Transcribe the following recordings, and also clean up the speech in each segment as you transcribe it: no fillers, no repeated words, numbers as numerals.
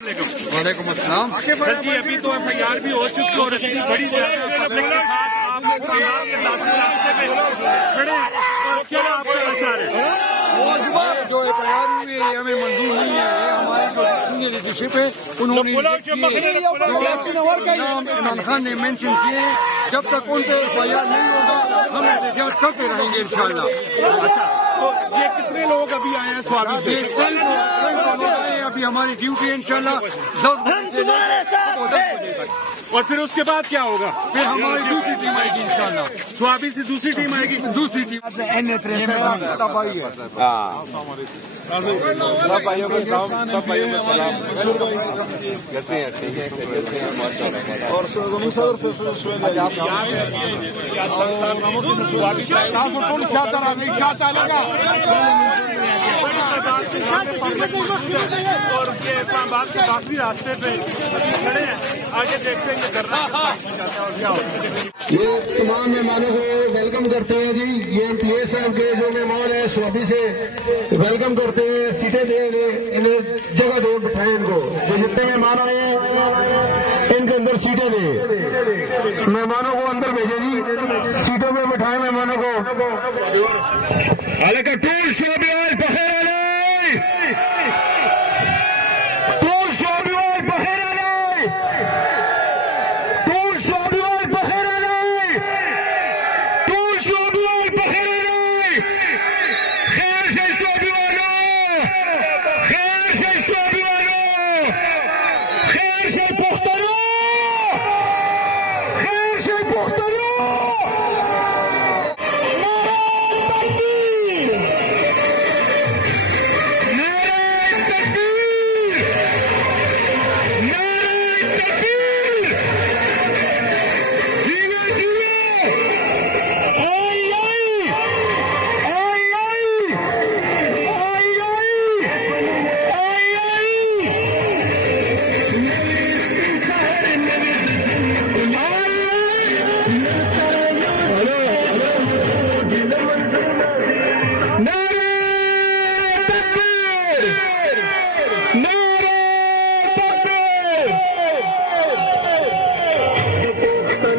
वालेकुम अस्सलाम। सर जी, अभी तो एफआईआर भी हो चुकी है और इतनी बड़ी पब्लिक के साथ आप खड़े हैं और क्या आप कहना चाह रहे हैं? जो एफआईआर हुई है हमें मंजूर नहीं है। ये हमारी जो सीनियर लीडरशिप है उन्होंने इमरान खान ने मेंशन किए, जब तक उन पर एफआईआर नहीं होगा हम एहतजाज करते रहेंगे इंशाल्लाह। अच्छा, तो ये कितने लोग अभी आए हैं स्वामी से? कई लोग आए हैं, अभी हमारी ड्यूटी है इंशाल्लाह 10 बजे से लेकर 10 बजे तक। और फिर उसके बाद क्या होगा? फिर हमारी दूसरी टीम आएगी इंशाल्लाह। स्वामी से दूसरी टीम आएगी। दूसरी टीम सब भाइयों को सलाम। कैसे हैं? ठीक है, कैसे हैं? माशाल्लाह। और और ये इस्लामाबाद से काफी रास्ते पे अभी खड़े हैं, आगे देखते हैं करना क्या होगा। ये तमाम मेहमानों को वेलकम करते हैं जी। ये पीए साहब के जो मेहमान है स्वामी से वेलकम करते हैं। सीटें दे इन्हें जगह दे, बिठाए इनको। जो जितने मेहमान आए हैं इनके अंदर सीटें दे, मेहमानों को अंदर भेजे जी, सीटों में बिठाए मेहमानों को।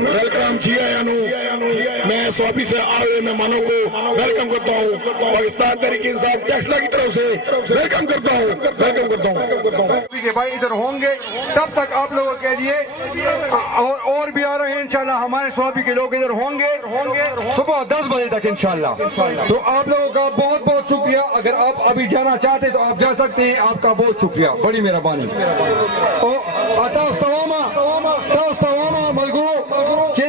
वेलकम मैं स्वामी से आए हुए मेहमानों को वेलकम करता हूँ। पाकिस्तान तहरीक इंसाफ टेक्सला की तरफ से वेलकम करता हूँ। के भाई इधर होंगे तब तक आप लोगों के लिए और भी आ रहे हैं इंशाल्लाह। हमारे स्वामी के लोग इधर होंगे सुबह 10 बजे तक इंशाल्लाह। तो आप लोगों का बहुत बहुत शुक्रिया। अगर आप अभी जाना चाहते तो आप जा सकते हैं। आपका बहुत शुक्रिया, बड़ी मेहरबानी।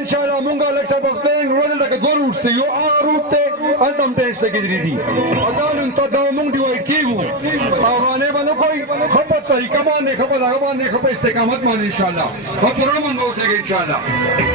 इंशाल्लाह मुंगा लक्ष्य बसलेन रोडल दो रूट से यो आ रूट ते अंतम टेंस लगी थी अदालन तदा मुंग डिवाइड कीगु आवाने वालों कोई खपत तरीका माने खपत इस्तेकामत माने इंशाल्लाह हम पुराना मन हो सके इंशाल्लाह।